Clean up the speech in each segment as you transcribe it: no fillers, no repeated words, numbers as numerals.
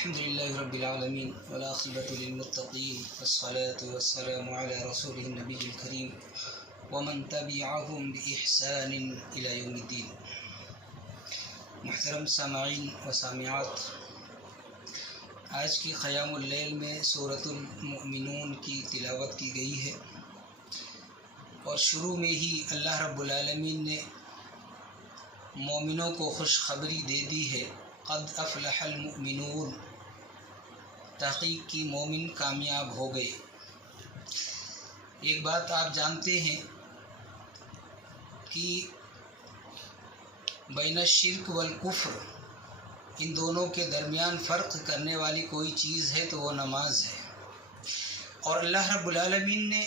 الحمد لله رب العالمين والعاقبة للمتقين والصلاة والسلام على رسوله النبي الكريم ومن تبعهم بإحسان إلى يوم الدين. محترم سامعین و سامعات، آج کی قیام اللیل میں سورۃ المؤمنون کی تلاوت کی گئی ہے اور شروع میں ہی اللہ رب العالمین نے مومنوں کو خوشخبری دے دی ہے، قد افلح المؤمنون، تحقیق کی مومن کامیاب ہو گئے۔ ایک بات آپ جانتے ہیں کہ بین الشرک والکفر، ان دونوں کے درمیان فرق کرنے والی کوئی چیز ہے تو وہ نماز ہے، اور اللہ رب العالمین نے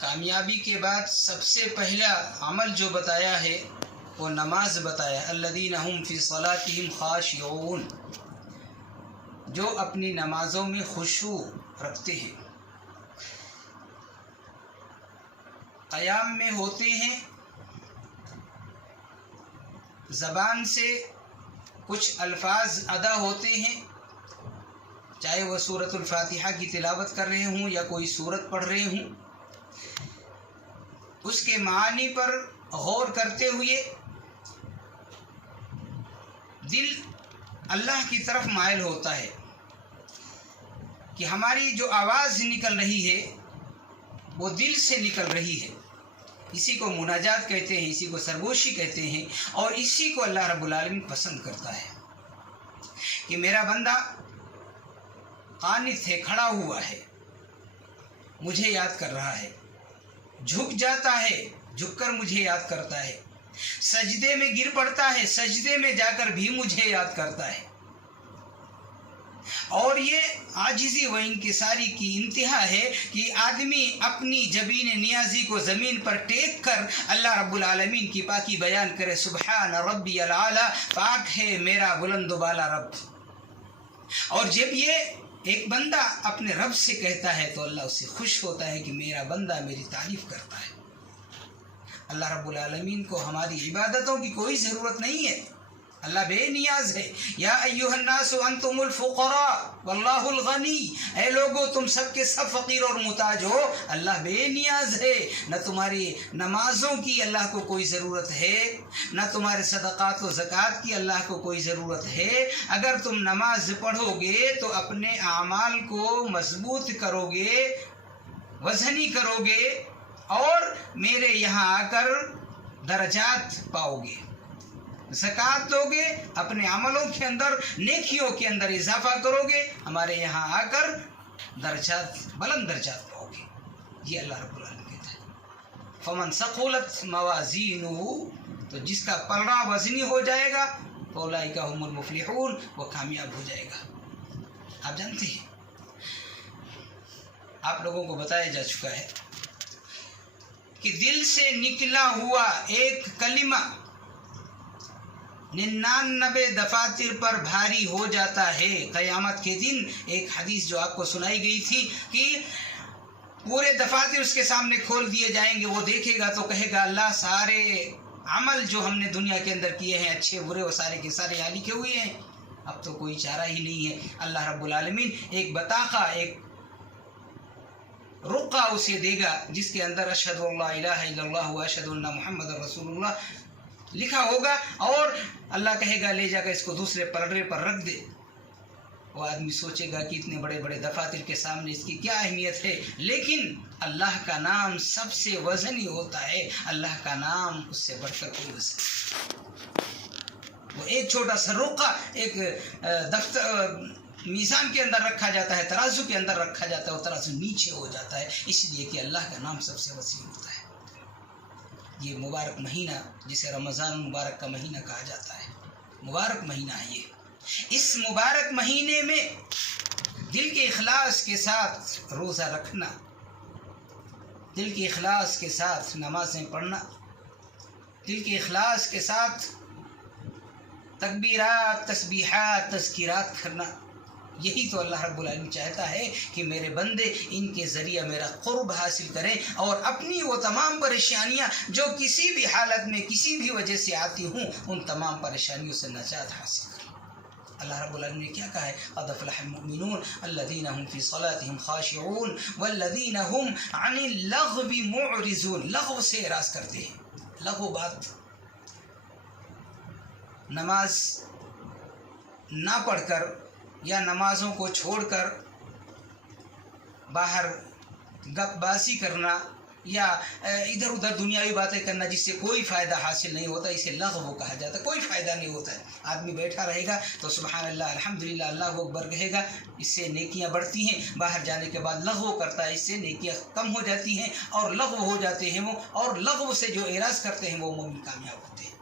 کامیابی کے بعد سب سے پہلا عمل جو بتایا ہے وہ نماز بتایا، الذین هم فی صلاتہم خاشعون، جو اپنی نمازوں میں خشوع رکھتے ہیں، قیام میں ہوتے ہیں، زبان سے کچھ الفاظ ادا ہوتے ہیں، چاہے وہ سورۃ الفاتحہ کی تلاوت کر رہے ہوں یا کوئی سورت پڑھ رہے ہوں، اس کے معانی پر غور کرتے ہوئے دل اللہ کی طرف مائل ہوتا ہے کہ ہماری جو آواز نکل رہی ہے وہ دل سے نکل رہی ہے۔ اسی کو مناجات کہتے ہیں، اسی کو سرگوشی کہتے ہیں، اور اسی کو اللہ رب العالمین پسند کرتا ہے کہ میرا بندہ قانت ہے، کھڑا ہوا ہے، مجھے یاد کر رہا ہے، جھک جاتا ہے، جھک کر مجھے یاد کرتا ہے، سجدے میں گر پڑتا ہے، سجدے میں جا کر بھی مجھے یاد کرتا ہے۔ اور یہ عاجزی و انکساری کی انتہا ہے کہ آدمی اپنی جبین نیازی کو زمین پر ٹیک کر اللہ رب العالمین کی پاکی بیان کرے، سبحان ربی العالی، پاک ہے میرا بلند و بالا رب۔ اور جب یہ ایک بندہ اپنے رب سے کہتا ہے تو اللہ اس سے خوش ہوتا ہے کہ میرا بندہ میری تعریف کرتا ہے۔ اللہ رب العالمین کو ہماری عبادتوں کی کوئی ضرورت نہیں ہے، اللہ بے نیاز ہے۔ یا ایھا الناس انتم الفقراء واللہ الغنی، اے لوگو تم سب کے سب فقیر اور محتاج ہو، اللہ بے نیاز ہے۔ نہ تمہاری نمازوں کی اللہ کو کوئی ضرورت ہے، نہ تمہارے صدقات و زکوٰۃ کی اللہ کو کوئی ضرورت ہے۔ اگر تم نماز پڑھو گے تو اپنے اعمال کو مضبوط کرو گے، وزنی کرو گے، اور میرے یہاں آ کر درجات پاؤ گے۔ زکوٰۃ دو گے، اپنے عملوں کے اندر، نیکیوں کے اندر اضافہ کرو گے، ہمارے یہاں آ کر درجات، بلند درجات پاؤ گے۔ یہ اللہ رب العالمین کہتا ہے۔ فمن ثقلت موازینہ، تو جس کا پلڑا وزنی ہو جائے گا، فاولئک هم المفلحون، وہ کامیاب ہو جائے گا۔ آپ جانتے ہیں، آپ لوگوں کو بتایا جا چکا ہے کہ دل سے نکلا ہوا ایک کلمہ 99 دفاتر پر بھاری ہو جاتا ہے قیامت کے دن۔ ایک حدیث جو آپ کو سنائی گئی تھی کہ پورے دفاتر اس کے سامنے کھول دیے جائیں گے، وہ دیکھے گا تو کہے گا اللہ سارے عمل جو ہم نے دنیا کے اندر کیے ہیں، اچھے برے، وہ سارے کے سارے یہاں لکھے ہوئے ہیں، اب تو کوئی چارہ ہی نہیں ہے۔ اللہ رب العالمین ایک بطاقہ، ایک رقعہ اسے دے گا جس کے اندر اشہد ان لا الہ الا اللہ و اشہد ان محمد رسول اللہ لکھا ہوگا، اور اللہ کہے گا لے جا کر اس کو دوسرے پلڑے پر رکھ دے۔ وہ آدمی سوچے گا کہ اتنے بڑے بڑے دفاتر کے سامنے اس کی کیا اہمیت ہے، لیکن اللہ کا نام سب سے وزنی ہوتا ہے، اللہ کا نام اس سے بڑھ کر کوئی وزن نہیں۔ وہ ایک چھوٹا سا رقعہ ایک دفتر میزان کے اندر رکھا جاتا ہے، ترازو کے اندر رکھا جاتا ہے، وہ ترازو نیچے ہو جاتا ہے، اس لیے کہ اللہ کا نام سب سے وسیع ہوتا ہے۔ یہ مبارک مہینہ جسے رمضان مبارک کا مہینہ کہا جاتا ہے، مبارک مہینہ ہے یہ۔ اس مبارک مہینے میں دل کے اخلاص کے ساتھ روزہ رکھنا، دل کے اخلاص کے ساتھ نمازیں پڑھنا، دل کے اخلاص کے ساتھ تکبیرات، تسبیحات، تذکیرات کرنا، یہی تو اللہ رب العالمین چاہتا ہے کہ میرے بندے ان کے ذریعہ میرا قرب حاصل کریں اور اپنی وہ تمام پریشانیاں جو کسی بھی حالت میں کسی بھی وجہ سے آتی ہوں ان تمام پریشانیوں سے نجات حاصل کریں۔ اللہ رب العالمین نے کیا کہا ہے؟ قد افلح المؤمنون الذین هم فی صلاتهم خاشعون والذین هم عن اللغو معرضون. لغو سے اعراض کرتے ہیں. لغو بات، نماز نہ پڑھ کر یا نمازوں کو چھوڑ کر باہر گپ باسی کرنا یا ادھر ادھر دنیاوی باتیں کرنا جس سے کوئی فائدہ حاصل نہیں ہوتا، اسے لغو کہا جاتا ہے. کوئی فائدہ نہیں ہوتا ہے. آدمی بیٹھا رہے گا تو سبحان اللہ الحمدللہ اللہ اکبر کہے گا، اس سے نیکیاں بڑھتی ہیں. باہر جانے کے بعد لغو کرتا ہے، اس سے نیکیاں کم ہو جاتی ہیں اور لغو ہو جاتے ہیں وہ، اور لغو سے جو اعراض کرتے ہیں وہ مومن کامیاب ہوتے ہیں.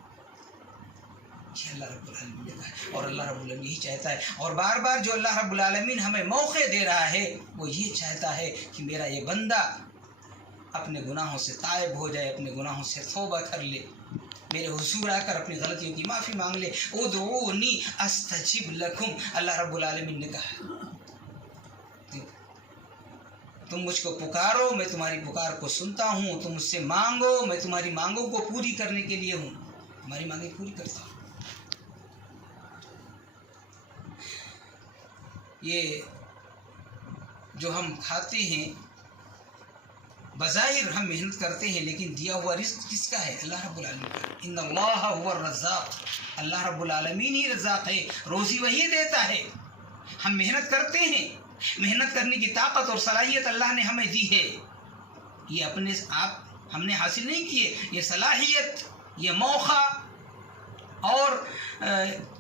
یہ اللہ رب العالمین نے کہا ہے اور اللہ رب العالمین یہی چاہتا ہے. اور بار بار جو اللہ رب العالمین ہمیں موقع دے رہا ہے وہ یہ چاہتا ہے کہ میرا یہ بندہ اپنے گناہوں سے تائب ہو جائے، اپنے گناہوں سے توبہ کر لے، میرے حضور آ کر اپنی غلطیوں کی معافی مانگ لے. ادعونی استجب لکم، اللہ رب العالمین نے کہا تم مجھ کو پکارو میں تمہاری پکار کو سنتا ہوں، تم مجھ سے مانگو میں تمہاری مانگوں کو پوری کرنے کے لیے ہوں، تمہاری مانگیں پوری کرتا ہوں. یہ جو ہم کھاتے ہیں بظاہر ہم محنت کرتے ہیں لیکن دیا ہوا رزق کس کا ہے؟ اللہ رب العالمین کا. ان اللہ هو الرزاق، اللہ رب العالمین ہی رزاق ہے، روزی وہی دیتا ہے. ہم محنت کرتے ہیں، محنت کرنے کی طاقت اور صلاحیت اللہ نے ہمیں دی ہے. یہ اپنے آپ ہم نے حاصل نہیں کیے. یہ صلاحیت، یہ موقع اور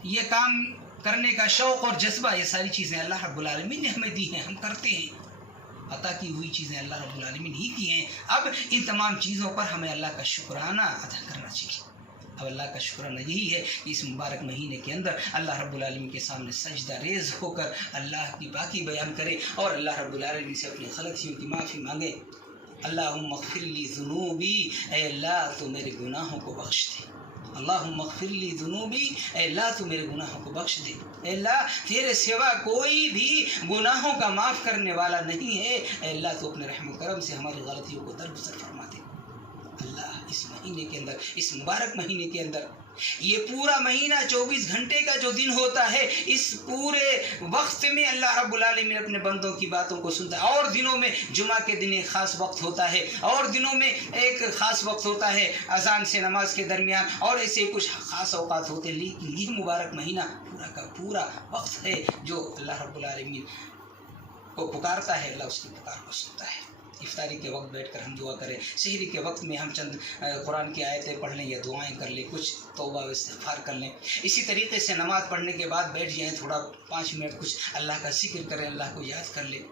یہ کام کرنے کا شوق اور جذبہ، یہ ساری چیزیں اللہ رب العالمین نے ہمیں دی ہیں. ہم کرتے ہیں، عطا کی ہوئی چیزیں اللہ رب العالمین ہی کی ہیں. اب ان تمام چیزوں پر ہمیں اللہ کا شکرانہ ادا کرنا چاہیے. اب اللہ کا شکرانہ یہی ہے کہ اس مبارک مہینے کے اندر اللہ رب العالمین کے سامنے سجدہ ریز ہو کر اللہ کی پاکی بیان کرے اور اللہ رب العالمین سے اپنی غلطیوں کی معافی مانگے. اللہم اغفر لی ذنوبی، اے اللہ تو میرے گناہوں کو بخش دے. اللہم اغفر لی ذنوبی، اے اللہ تو میرے گناہوں کو بخش دے. اے اللہ تیرے سوا کوئی بھی گناہوں کا معاف کرنے والا نہیں ہے. اے اللہ تو اپنے رحم و کرم سے ہماری غلطیوں کو درگزر فرما دے. اللہ اس مہینے کے اندر، اس مبارک مہینے کے اندر، یہ پورا مہینہ 24 گھنٹے کا جو دن ہوتا ہے، اس پورے وقت میں اللہ رب العالمین اپنے بندوں کی باتوں کو سنتا ہے. اور دنوں میں جمعہ کے دن ایک خاص وقت ہوتا ہے، اور دنوں میں ایک خاص وقت ہوتا ہے اذان سے نماز کے درمیان، اور ایسے کچھ خاص اوقات ہوتے ہیں. لیکن یہ مبارک مہینہ پورا کا پورا وقت ہے جو اللہ رب العالمین کو پکارتا ہے، اللہ اس کی پکار کو سنتا ہے. افطاری کے وقت بیٹھ کر ہم دعا کریں، سحری کے وقت میں ہم چند قرآن کی آیتیں پڑھ لیں یا دعائیں کر لیں، کچھ توبہ و استغفار کر لیں. اسی طریقے سے نماز پڑھنے کے بعد بیٹھ جائیں، تھوڑا 5 منٹ کچھ اللہ کا ذکر کریں، اللہ کو یاد کر لیں.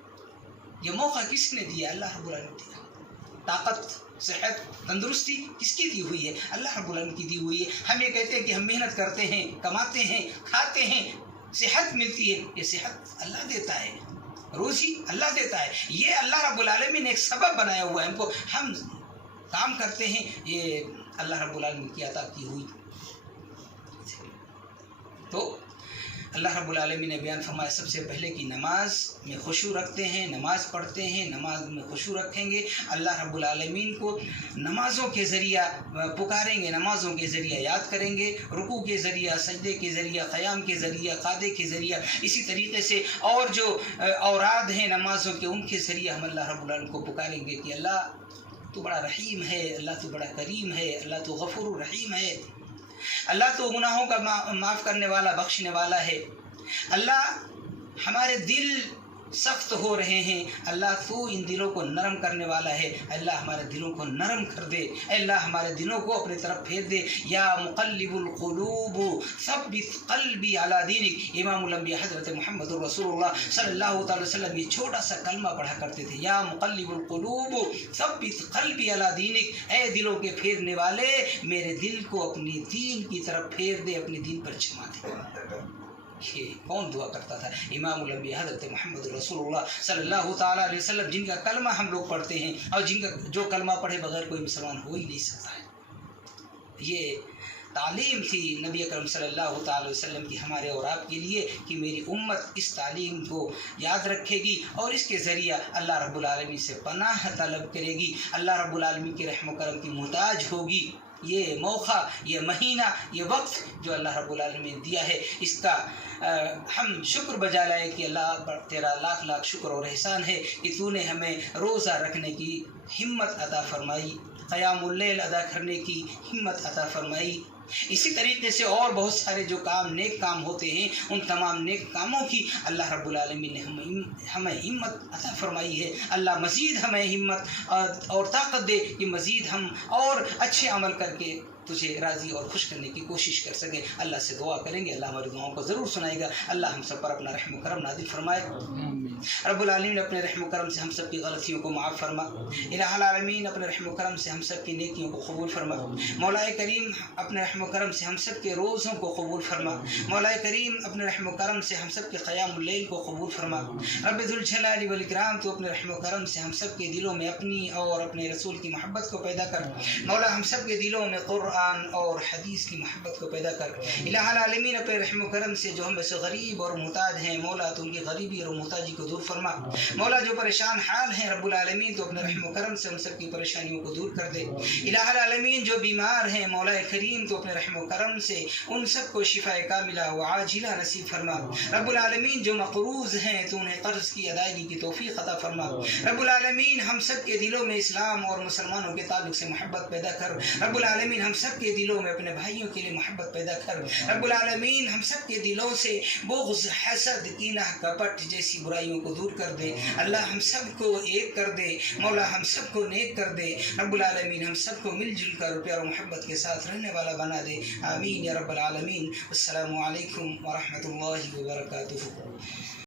یہ موقع کس نے دیا؟ اللہ رب العالمین نے دیا. طاقت، صحت، تندرستی کس کی دی ہوئی ہے؟ اللہ رب العالمین کی دی ہوئی ہے. ہم یہ کہتے ہیں کہ ہم محنت کرتے ہیں، کماتے ہیں، کھاتے ہیں، صحت ملتی ہے. یہ صحت اللہ دیتا ہے، روزی اللہ دیتا ہے. یہ اللہ رب العالمین نے ایک سبب بنایا ہوا ہے ہم کو. ہم کام کرتے ہیں، یہ اللہ رب العالمین کی عطا کی ہوئی. تو اللہ رب العالمین نے بیان فرمایا سب سے پہلے کہ نماز میں خشوع رکھتے ہیں، نماز پڑھتے ہیں، نماز میں خشوع رکھیں گے. اللہ رب العالمین کو نمازوں کے ذریعہ پکاریں گے، نمازوں کے ذریعہ یاد کریں گے، رکوع کے ذریعہ، سجدے کے ذریعہ، قیام کے ذریعہ، قعدے کے ذریعہ. اسی طریقے سے اور جو اوراد ہیں نمازوں کے، ان کے ذریعہ ہم اللہ رب العالمین کو پکاریں گے کہ اللہ تو بڑا رحیم ہے، اللہ تو بڑا کریم ہے، اللہ تو غفور الرحیم ہے، اللہ تو گناہوں کا معاف کرنے والا، بخشنے والا ہے. اللہ ہمارے دل سخت ہو رہے ہیں، اللہ تو ان دلوں کو نرم کرنے والا ہے. اللہ ہمارے دلوں کو نرم کر دے، اللہ ہمارے دلوں کو اپنے طرف پھیر دے. یا مقلب القلوب ثبت قلبی علی دینک. امام الانبیاء حضرت محمد رسول اللہ صلی اللہ تعالی وسلم یہ چھوٹا سا کلمہ پڑھا کرتے تھے، یا مقلب القلوب ثبت قلبی علی دینک. اے دلوں کے پھیرنے والے، میرے دل کو اپنی دین کی طرف پھیر دے، اپنے دین پر جما دے. یہ کون دعا کرتا تھا؟ امام الانبیاء حضرت محمد رسول اللہ صلی اللہ تعالیٰ علیہ وسلم، جن کا کلمہ ہم لوگ پڑھتے ہیں اور جن کا جو کلمہ پڑھے بغیر کوئی مسلمان ہو ہی نہیں سکتا ہے. یہ تعلیم تھی نبی اکرم صلی اللہ تعالی وسلم کی ہمارے اور آپ کے لیے کہ میری امت اس تعلیم کو یاد رکھے گی اور اس کے ذریعہ اللہ رب العالمین سے پناہ طلب کرے گی، اللہ رب العالمین کے رحم و کرم کی محتاج ہوگی. یہ موقع، یہ مہینہ، یہ وقت جو اللہ رب العالمین دیا ہے، اس کا ہم شکر بجا لائے کہ اللہ پر تیرا لاکھ لاکھ شکر اور احسان ہے کہ تو نے ہمیں روزہ رکھنے کی ہمت عطا فرمائی، قیام اللیل ادا کرنے کی ہمت عطا فرمائی۔ اسی طریقے سے اور بہت سارے جو کام نیک کام ہوتے ہیں، ان تمام نیک کاموں کی اللہ رب العالمین نے ہمیں ہمت عطا فرمائی ہے۔ اللہ مزید ہمیں ہمت اور طاقت دے کہ مزید ہم اور اچھے عمل کر کے تجھے راضی اور خوش کرنے کی کوشش کر سکیں۔ اللہ سے دعا کریں گے، اللہ ہماری دعاؤں کو ضرور سنائے گا۔ اللہ ہم سب پر اپنا رحم و کرم نازل فرمائے۔ رب العالمین اپنے رحم و کرم سے ہم سب کی غلطیوں کو معاف فرما۔ الہ العالمین اپنے رحم و کرم سے ہم سب کی نیکیوں کو قبول فرما۔ مولا کریم اپنے رحم و کرم سے ہم سب کے روزوں کو قبول فرما۔ مولا کریم اپنے رحم و کرم سے ہم سب کے قیام اللیل کو قبول فرما۔ رب ذوالجلال والاکرام تو اپنے رحم و کرم سے ہم سب کے دلوں میں اپنی اور اپنے رسول کی محبت کو پیدا کر۔ مولا ہم سب کے دلوں میں قرآن اور حدیث کی محبت کو پیدا کر۔ الہ العالمین اپنے رحم و کرم سے جو ہم میں سے غریب اور محتاج ہیں، مولا تو ان کی غریبی اور محتاجی کو دور فرما۔ مولا جو پریشان حال ہیں رب العالمین تو اپنے رحم و کرم سے ان سب کی پریشانیوں کو دور کر دے۔ الہ العالمین جو بیمار ہیں مولا کریم تو اپنے رحم و کرم سے ان سب کو شفاء کاملہ و عاجلہ نصیب فرما۔ رب العالمین جو مقروض ہیں تو انہیں قرض کی ادائیگی کی توفیق عطا فرما۔ رب العالمین ہم سب کے دلوں میں اسلام اور مسلمانوں کے تعلق سے محبت پیدا کر۔ رب العالمین ہم سب کے دلوں میں اپنے بھائیوں کے لیے محبت پیدا کر۔ رب العالمین ہم سب کے دلوں سے بغض، حسد، کینہ، کپٹ جیسی برائیوں کو دور کر دے۔ اللہ ہم سب کو ایک کر دے، مولا ہم سب کو نیک کر دے۔ رب العالمین ہم سب کو مل جل کر پیار و محبت کے ساتھ رہنے والا بنا دے۔ آمین یا رب العالمین۔ السلام علیکم ورحمۃ اللہ وبرکاتہ۔